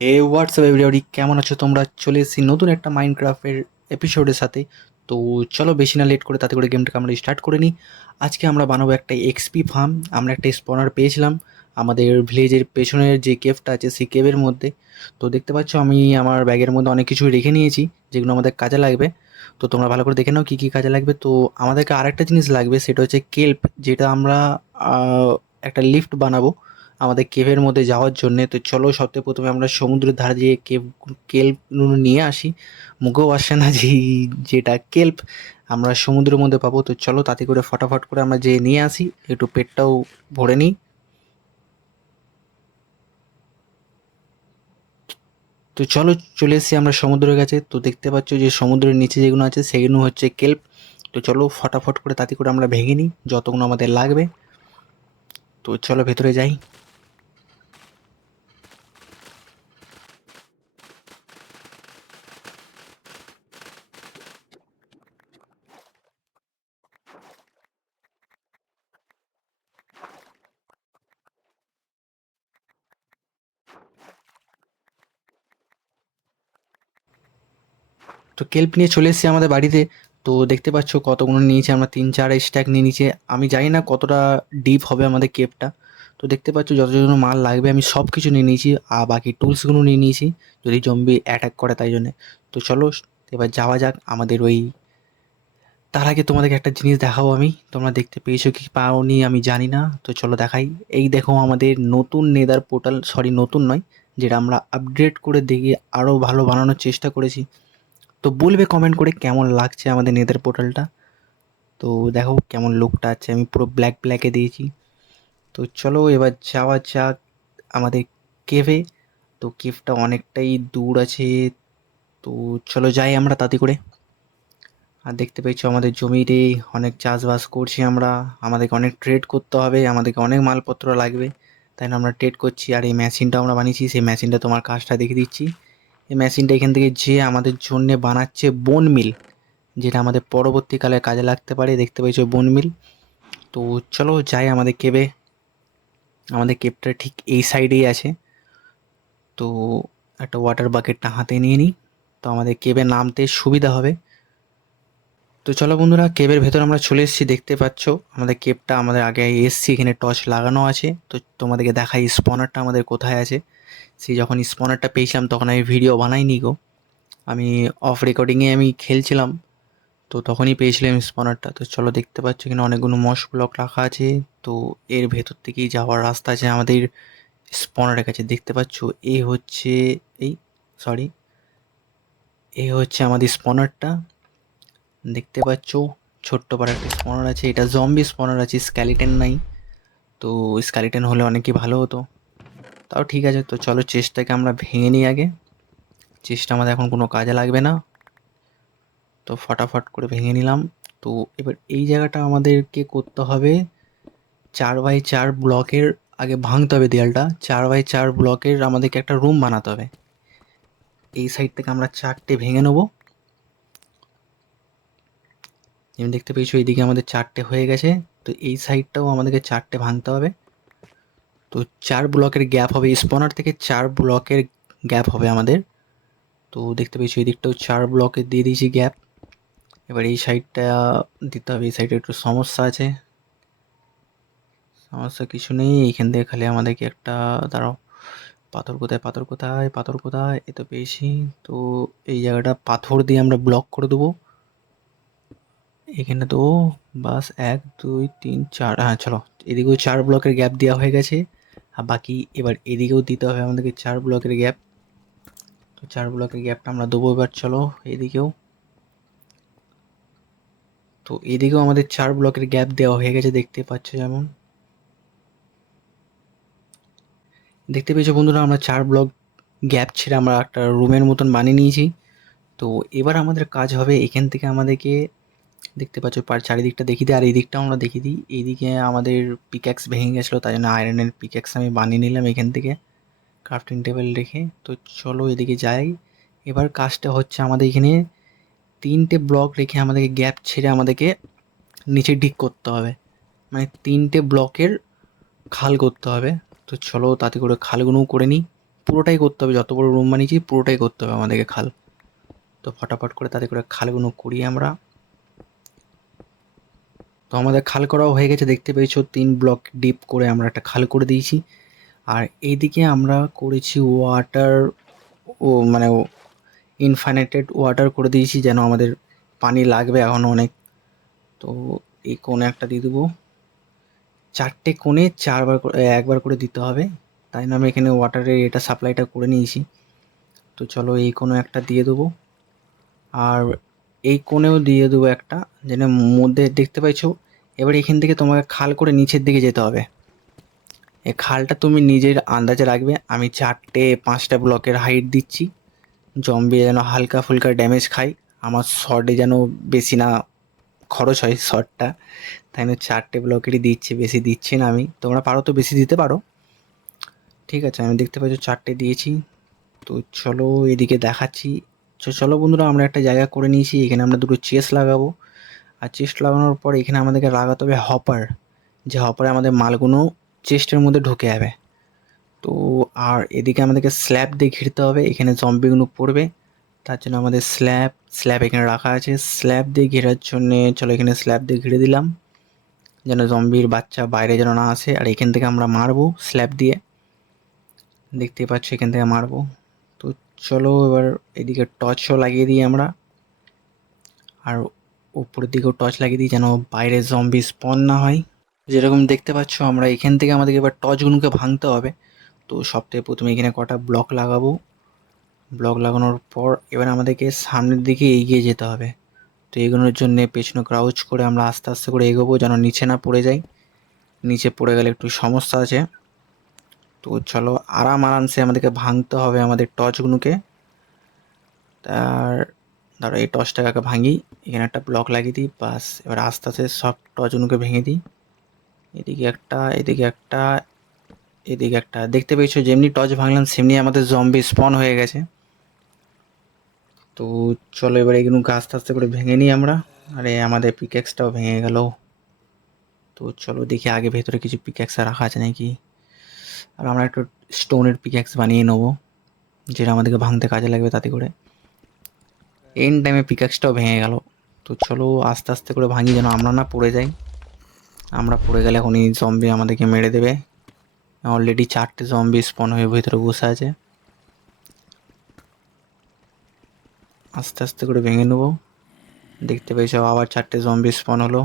এ WhatsApp everybody কেমন আছো তোমরা? চলে এসেছি নতুন একটা মাইনক্রাফটের এপিসোডের সাথে। তো চলো বেশি না লেট করে তাতে করে গেমটাকে আমরা স্টার্ট করে নিই। আজকে আমরা বানাবো একটা এক্সপি ফার্ম আমরা একটা স্পনার পেয়েছিলাম আমাদের ভিলেজের পেছনের যে কেভটা আছে, সেই কেভের মধ্যে। তো দেখতে পাচ্ছ আমি আমার ব্যাগের মধ্যে অনেক কিছু রেখে নিয়েছি, যেগুলো আমাদের কাজে লাগবে। তো তোমরা ভালো করে দেখে নাও কী কী কাজে লাগবে। তো আমাদেরকে আরেকটা জিনিস লাগবে, সেটা হচ্ছে কেল্প যেটা আমরা একটা লিফট বানাবো। আমাদের কেভের মধ্যে যাওয়ার জন্যে। তো চলো সবথেকে প্রথমে আমরা সমুদ্রের ধারে দিয়ে কেভ কেল্প নিয়ে আসি। মুখেও আসে না যে যেটা কেল্প আমরা সমুদ্রের মধ্যে পাবো। তো চলো তাতে করে ফটাফট করে আমরা যে নিয়ে আসি। একটু পেটটাও ভরে নিই। তো চলো চলে এসেছি আমরা সমুদ্রের কাছে। তো দেখতে পাচ্ছ যে সমুদ্রের নিচে যেগুলো আছে, সেগুলো হচ্ছে কেল্প তো চলো ফটাফট করে তাতে করে আমরা ভেঙে নিই, যতগুলো আমাদের লাগবে। তো চলো ভেতরে যাই। তো কেল্প নিয়ে চলে এসেছি আমাদের বাড়িতে। তো দেখতে পাচ্ছ কতগুলো নিয়েছি আমরা, তিন চার স্ট্যাক নিয়ে নিচে আমি জানি না কতটা ডিপ হবে আমাদের কেপটা তো দেখতে পাচ্ছ যত যত মাল লাগবে আমি সব কিছু নিয়ে নিয়েছি, আর বাকি টুলসগুলো নিয়ে নিয়েছি, যদি জম্বি অ্যাটাক করে তাই জন্যে। তো চলো, এবার যাওয়া যাক আমাদের ওই, তার আগে তোমাদেরকে একটা জিনিস দেখাবো আমি। তোমরা দেখতে পেয়েছ কি পাওনি আমি জানি না, তো চলো দেখাই। এই দেখো আমাদের নতুন নেদার পোর্টাল সরি নতুন নয়, যেটা আমরা আপডেট করে দেখি আরও ভালো বানানোর চেষ্টা করেছি। তো বলবে কমেন্ট করে কেমন লাগছে আমাদের নেদার পোর্টালটা তো দেখো কেমন লুকটা আছে, আমি পুরো ব্ল্যাক ব্ল্যাকে দিয়েছি। তো চলো এবার যাওয়া যাক আমাদের কেভে তো কেভটা অনেকটাই দূর আছে। তো চলো যাই আমরা তাতে করে। আর দেখতে পেয়েছ আমাদের জমিতে অনেক চাষবাস করছি আমরা। আমাদেরকে অনেক ট্রেড করতে হবে, আমাদেরকে অনেক মালপত্র লাগবে। তাই আমরা ট্রেড করছি আর এই মেশিনটা আমরা বানিয়েছি, সেই মেশিনটা তোমার কাজটা দেখে দিচ্ছি। এই মেশিনটা এখান থেকে যে আমাদের জন্যে বানাচ্ছে বোন মিল যেটা আমাদের পরবর্তীকালে কাজে লাগতে পারে, দেখতে পেয়েছ বোন মিল তো চলো যাই আমাদের কেবে আমাদের কেপটা ঠিক এই সাইডেই আছে। তো একটা ওয়াটার বাকেটটা হাতে নিয়ে নিই। তো আমাদের কেবে নামতে সুবিধা হবে। তো চলো বন্ধুরা কেবের ভেতর আমরা চলে এসেছি, দেখতে পাচ্ছ। আমাদের কেবটা আমাদের আগে এসছি, এখানে টর্চ লাগানো আছে। তো তোমাদেরকে দেখাই স্পনারটা আমাদের কোথায় আছে। সেই যখন স্পনারটা পেয়েছিলাম, তখন আমি ভিডিও বানাইনি গো। আমি অফ রেকর্ডিংয়ে আমি খেলছিলাম, তো তখনই পেয়েছিলাম স্পনারটা তো চলো দেখতে পাচ্ছ, এখানে অনেকগুলো মশ ব্লক রাখা আছে। তো এর ভেতর থেকেই যাওয়ার রাস্তা আছে আমাদের স্পনারের কাছে। দেখতে পাচ্ছ এই হচ্ছে, এই সরি এই হচ্ছে আমাদের স্পনারটা দেখতে পাচ্ছ, ছোট্ট পাড়া একটা স্পনার আছে। এটা জম্বি স্পনার আছে স্ক্যালিটেন নাই। তো স্ক্যালিটেন হলে অনেকই ভালো হতো। তাও ঠিক আছে, তো চলো চেষ্টাকে আমরা ভেঙে নিই আগে। চেষ্টা আমাদের এখন কোনো কাজে লাগবে না। তো ফটাফট করে ভেঙে নিলাম। তো এবার এই জায়গাটা আমাদেরকে করতে হবে। চার বাই চার ব্লকের আগে ভাঙতে হবে দেয়ালটা। চার বাই চার ব্লকের আমাদেরকে একটা রুম বানাতে হবে। এই সাইড থেকে আমরা চারটে ভেঙে নেব। যেমন দেখতে পেয়েছ, এইদিকে আমাদের চারটে হয়ে গেছে। তো এই সাইডটাও আমাদেরকে চারটে ভাঙতে হবে। তো চার ব্লকের গ্যাপ হবে। স্পনার থেকে চার ব্লকের গ্যাপ হবে আমাদের। তো দেখতে পেয়েছ, এই দিকটাও চার ব্লকে দিয়ে দিয়েছি গ্যাপ। এবার এই সাইডটা দিতে হবে, এই সাইডে একটু সমস্যা আছে। সমস্যা কিছু নেই এইখান থেকে খালি আমাদেরকে একটা, দাঁড়াও, পাথর কোথায় পাথর কোথায় পাথর কোথায় এ পেয়েছি। তো এই জায়গাটা পাথর দিয়ে আমরা ব্লক করে দেবো। এখানে তো বাস এক, দুই, তিন, চার হ্যাঁ চলো, এদিকেও চার ব্লকের গ্যাপ দেওয়া হয়ে গেছে। আর বাকি এবার এদিকেও দিতে হবে আমাদেরকে চার ব্লকের গ্যাপ। তো চার ব্লকের গ্যাপটা আমরা দেবো এবার, চলো এদিকেও। তো এদিকেও আমাদের চার ব্লকের গ্যাপ দেওয়া হয়ে গেছে, দেখতে পাচ্ছ যেমন। দেখতে পেয়েছ বন্ধুরা, আমরা চার ব্লক গ্যাপ ছেড়ে আমরা একটা রুমের মতন বানিয়ে নিয়েছি। তো এবার আমাদের কাজ হবে এখান থেকে আমাদেরকে দেখতে পাচ্ছ, পার চারিদিকটা দেখিয়ে দিই আর এই দিকটাও আমরা দেখিয়ে দিই। এইদিকে আমাদের পিক্যাক্স ভেঙে গেছিল, তাই জন্য আয়রনের পিক্যাক্স আমি বানিয়ে নিলাম এখান থেকে ক্রাফটিং টেবিল রেখে। তো চলো এদিকে যাই। এবার কাজটা হচ্ছে আমাদের এখানে তিনটে ব্লক রেখে আমাদেরকে গ্যাপ ছেড়ে আমাদেরকে নিচে ডিক করতে হবে। মানে তিনটে ব্লকের খাল করতে হবে। তো চলো তাতে করে খালগুলোও করে নিই। পুরোটাই করতে হবে, যত বড় রুম বানিয়েছি পুরোটাই করতে হবে আমাদেরকে খাল। তো ফটাফট করে তাতে করে খালগুলো করি আমরা। তো আমাদের খাল করাও হয়ে গেছে, দেখতে পেয়েছ? তিন ব্লক ডিপ করে আমরা একটা খাল করে দিয়েছি। আর এইদিকে আমরা করেছি ওয়াটার ও মানে ইনফাইনাইটেড ওয়াটার করে দিয়েছি, যেন আমাদের পানি লাগবে এখনও অনেক। তো এই কোণে একটা দিয়ে দেবো। চারটে কোণে চারবার একবার করে দিতে হবে। তাই না? আমি এখানে ওয়াটারের এটা সাপ্লাইটা করে নিয়েছি। তো চলো এই কোনো একটা দিয়ে দেবো। আর এই কোণেও দিয়ে দেবো একটা, যেন মধ্যে দেখতে পাইছো, এবার এখান থেকে তোমাকে খাল করে নিচের দিকে যেতে হবে। এই খালটা তুমি নিজের আন্দাজে রাখবে, আমি চারটে, পাঁচটা ব্লকের হাইট দিচ্ছি জম্বি যেন হালকা ফুলকা ড্যামেজ খাই, আমার শর্টে যেন বেশি না খরচ হয় শর্টটা তাই জন্য চারটে ব্লকেরই দিচ্ছি, বেশি দিচ্ছি না আমি। তোমরা পারো তো বেশি দিতে পারো। ঠিক আছে, আমি দেখতে পাচ্ছ চারটে দিয়েছি, তো চলো এদিকে দেখাচ্ছি। তো চলো বন্ধুরা, আমরা একটা জায়গা করে নিয়েছি, এখানে আমরা দুটো চেস্ট লাগাবো। আর চেস্ট লাগানোর পর এখানে আমাদেরকে লাগাতে হবে হপার যে হপারে আমাদের মালগুলো চেস্টের মধ্যে ঢুকে যাবে। তো আর এদিকে আমাদেরকে স্ল্যাব দিয়ে ঘিরতে হবে, এখানে জম্বিগুলো পড়বে। তার জন্য আমাদের স্ল্যাব স্ল্যাব এখানে রাখা আছে। স্ল্যাব দিয়ে ঘেরার জন্যে চলো এখানে স্ল্যাব দিয়ে ঘিরে দিলাম। যেন জম্বির বাচ্চা বাইরে যেন না আসে। আর এখান থেকে আমরা মারবো স্ল্যাব দিয়ে। দেখতে পাচ্ছ এখান থেকে মারবো। চলো এবার এদিকে টর্চও লাগিয়ে দিই আমরা। আর উপরের দিকেও টর্চ লাগিয়ে দিই যেন বাইরে জম্বি স্পন না হয়। যেরকম দেখতে পাচ্ছ আমরা এখান থেকে আমাদেরকে এবার টর্চগুলোকে ভাঙতে হবে। তো থেকে প্রথমে এখানে কটা ব্লক লাগাবো। ব্লক লাগানোর পর এবার আমাদেরকে সামনের দিকে এগিয়ে যেতে হবে। তো এগোনোর জন্যে পেছনে ক্রাউচ করে আমরা আস্তে আস্তে করে এগোবো যেন নিচে না পড়ে যাই। নিচে পড়ে গেলে একটু সমস্যা আছে। তো চলো আরাম আরামসে আমাদেরকে ভাঙতে হবে আমাদের টর্চগুলোকে তার, ধরো এই টর্চটাকে ভাঙি? এখানে একটা ব্লক লাগিয়ে দিই, বাস, এবার আস্তে আস্তে সব টর্চগুলোকে ভেঙে দিই। এদিকে একটা এদিকে একটা এদিকে একটা। দেখতে পেয়েছ, যেমনি টর্চ ভাঙলাম, সেমনি আমাদের জম্বি স্পন হয়ে গেছে। তো চলো এবার এগুলোকে আস্তে আস্তে করে ভেঙে নিই আমরা। আরে, আমাদের পিকেক্সটাও ভেঙে গেল। তো চলো দেখি আগে ভেতরে কিছু পিকেক্স রাখা আছে নাকি? আর আমরা একটু স্টোনের পিকেক্স বানিয়ে নেব, যেটা আমাদেরকে ভাঙতে কাজে লাগবে তাতে করে। এন টাইমে পিকেক্সটাও ভেঙে গেল। তো চলো আস্তে আস্তে করে ভাঙি যেন আমরা না পড়ে যাই। আমরা পড়ে গেলে এখনই জম্বি আমাদেরকে মেরে দেবে। অলরেডি চারটে জম্বি স্পন হয়ে ভেতরে বসে আছে। আস্তে আস্তে করে ভেঙে নেব। দেখতে পেয়েছ আবার চারটে জম্বি স্পন হলো।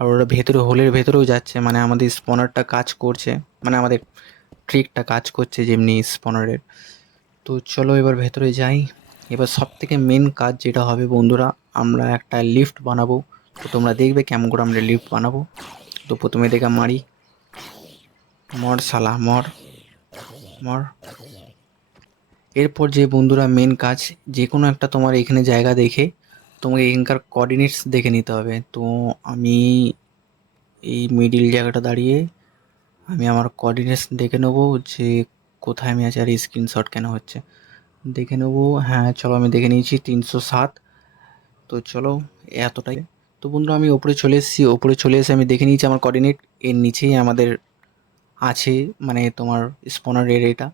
আর ওরা ভেতরে, হোলের ভেতরেও যাচ্ছে। মানে আমাদের স্পনারটা কাজ করছে। মানে আমাদের ট্রিকটা কাজ করছে যেমনি স্পনারের। তো চলো এবার ভেতরে যাই। এবার সব থেকে মেন কাজ যেটা হবে বন্ধুরা, আমরা একটা লিফট বানাবো। তো তোমরা দেখবে কেমন করে আমরা লিফট বানাবো। তো প্রথমে দেখে মারি। মর সালা মর। মর। এরপর যে বন্ধুরা মেন কাজ যে কোনো একটা তোমার এখানে জায়গা দেখে তোমাকে এখানকার কোঅর্ডিনেটস দেখে নিতে হবে। তো আমি এই মিডিল জায়গাটা দাঁড়িয়ে আমি আমার কোঅর্ডিনেটস দেখে নেব যে কোথায় আমি আছি আর স্ক্রিনশট কেন হচ্ছে। দেখে নেব হ্যাঁ চলো আমি দেখে নিয়েছি তিনশো সাত। তো চলো, এতটাই। তো বন্ধুরা, আমি ওপরে চলে এসেছি। ওপরে চলে এসে আমি দেখে নিয়েছি আমার কোঅর্ডিনেট এর নিচেই আমাদের আছে মানে তোমার স্পনার এরিয়াটা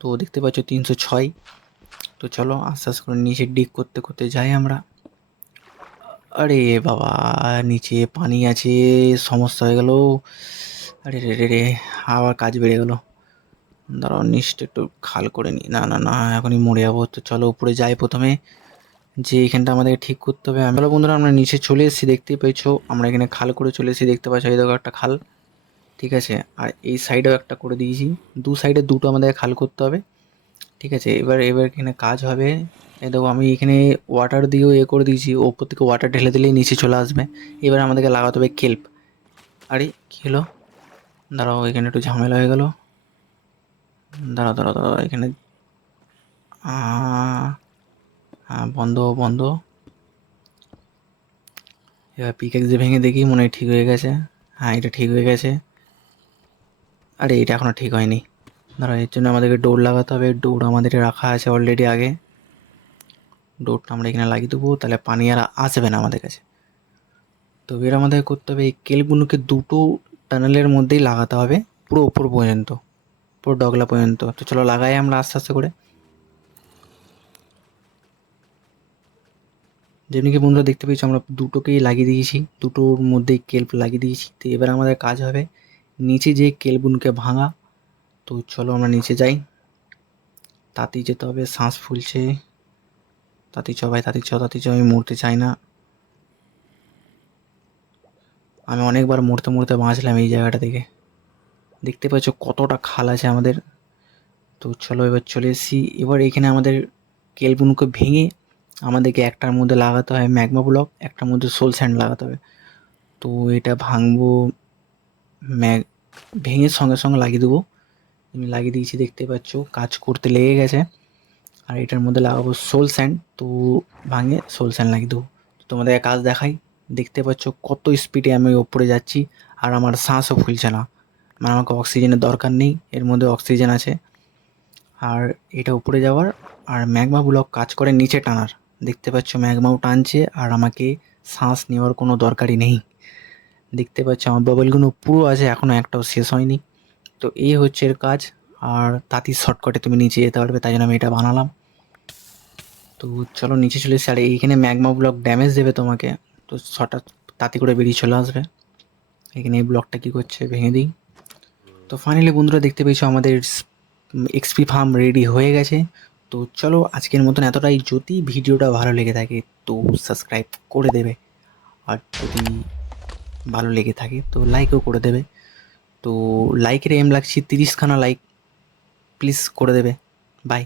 তো দেখতে পাচ্ছ তিনশো ছয়। তো চলো আস্তে আস্তে করে নিচে ডিগ করতে করতে যাই আমরা। আরে বাবা, নিচে পানি আছে, সমস্যা হয়ে গেল। আরে রে রে রে, আবার কাজ বেড়ে গেলো। দাঁড়াও, নিচটা একটু খাল করে নিই না না না, এখনই মরে যাব। তো চলো, উপরে যাই প্রথমে। যে এখানটা আমাদেরকে ঠিক করতে হবে। আমি বন্ধুরা, আমরা নিচে চলে এসেছি, দেখতেই পেয়েছ। আমরা এখানে খাল করে চলে এসেছি, দেখতে পাচ্ছ, এই দেখো একটা খাল। ঠিক আছে? আর এই সাইডেও একটা করে দিয়েছি। দু সাইডে দুটো আমাদের খাল করতে হবে। ঠিক আছে? এবার এবার এখানে কাজ হবে। এই দেখো, আমি এখানে ওয়াটার দিয়েও এ করে দিয়েছি। ওপর থেকে ওয়াটার ঢেলে দিলেই নিচে চলে আসবে। এবার আমাদেরকে লাগাতে হবে কেল্প আরে, কী হলো? দাঁড়াও, এখানে একটু ঝামেলা হয়ে গেল। দাঁড়াও দাঁড়াও দাঁড়াও এখানে হ্যাঁ বন্ধ বন্ধ। এবার পিকেক্স দিয়ে ভেঙে দেখি, মনে হয় ঠিক হয়ে গেছে। হ্যাঁ এটা ঠিক হয়ে গেছে। আরে, এটা এখনও ঠিক হয়নি। দাঁড়া এর জন্য আমাদেরকে ডোর লাগাতে হবে। ডোর আমাদের রাখা আছে অলরেডি আগে। ডোরটা আমরা এখানে লাগিয়ে দেবো, তাহলে পানি আর আসবে না আমাদের কাছে। তো এবার আমাদের করতে হবে, এই কেলগুলোকে দুটো টানেলের মধ্যেই লাগাতে হবে, পুরো ওপর পর্যন্ত, পুরো ডগলা পর্যন্ত। তো চলো লাগাই আমরা আস্তে আস্তে করে। যেমনি কি বন্ধুরা দেখতে পেয়েছ, আমরা দুটোকেই লাগিয়ে দিয়েছি, দুটোর মধ্যেই কেল্প লাগিয়ে দিয়েছি। তো এবার আমাদের কাজ হবে, নিচে যে কেলবুনকে ভাঙা, তো চলো আমরা নিচে যাই। তাতেই যেতে হবে, শ্বাস ফুলছে। তাতেই চ ভাই তাতেই চ তাতেই চ, আমি মরতে চাই না। আমি অনেকবার মরতে মরতে বাঁচলাম এই জায়গাটা থেকে। দেখতে পাচ্ছ কতটা খাল আছে আমাদের। তো চলো এবার চলে এসেছি। এবার এখানে আমাদের কেলবুনকে ভেঙে আমাদেরকে একটার মধ্যে লাগাতে হয় ম্যাগমা ব্লক, একটার মধ্যে সোল স্যান্ড লাগাতে হবে। তো এটা ভাঙবো, ম্যাগ, ভেঙে সঙ্গে সঙ্গে লাগিয়ে দেবো। আমি লাগিয়ে দিয়েছি, দেখতে পাচ্ছ, কাজ করতে লেগে গেছে। আর এটার মধ্যে লাগাবো সোল স্যান্ড তো ভাঙে সোল স্যান্ড লাগিয়ে দেবো। তোমাদের কাজ দেখাই, দেখতে পাচ্ছ কত স্পিডে আমি ওপরে যাচ্ছি আর আমার শ্বাসও ফুলছে না। মানে আমাকে অক্সিজেনের দরকার নেই, এর মধ্যে অক্সিজেন আছে। আর এটা উপরে যাওয়ার, আর ম্যাগমা ব্লক কাজ করে নিচে টানার। দেখতে পাচ্ছ ম্যাগমাও টানছে আর আমাকে শ্বাস নেওয়ার কোনো দরকারই নেই। দেখতে পাচ্ছ আমার বাবলগুলো পুরো আছে এখনও একটাও শেষ হয়নি। তো এই হচ্ছে এর কাজ, আর তাঁতির শর্টকাটে তুমি নিচে যেতে পারবে, তাই জন্য আমি এটা বানালাম। তো চলো নিচে চলে এসে, আর এইখানে ম্যাগমা ব্লক ড্যামেজ দেবে তোমাকে। তো হঠাৎ তাতে করে বেরিয়ে চলে আসবে। এখানে এই ব্লকটা কী করছে ভেঙে দিই। তো ফাইনালি বন্ধুরা দেখতে পেয়েছ আমাদের এক্সপি ফার্ম রেডি হয়ে গেছে। তো চলো আজকের মতন এতটাই। যদি ভিডিওটা ভালো লেগে থাকে তো সাবস্ক্রাইব করে দেবে। আর যদি ভালো লেগে থাকে তো লাইকও করে দেবে। তো লাইকের এম লাগছি তিরিশখানা লাইক প্লিজ করে দেবে। বাই